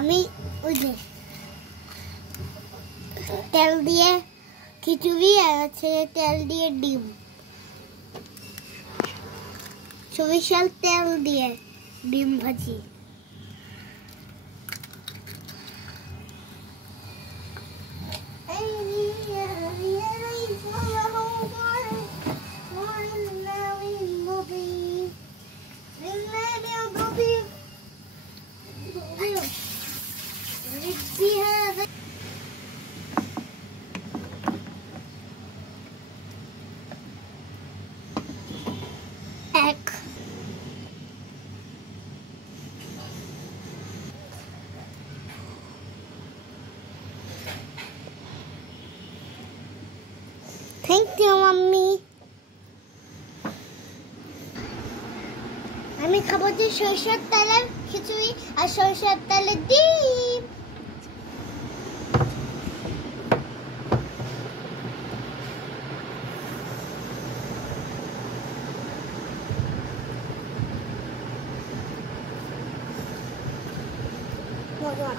আমি ওই যে তেল দিয়ে খিচুড়ি আর হচ্ছে তেল দিয়ে ডিম, সরিষার তেল দিয়ে ডিম ভাজি। এক থ্যাংক ইউ মাম্মি। আমি খাবো যে সরিষার তেলের খিচুড়ি আর সরিষার তেলের ডিম। মজা।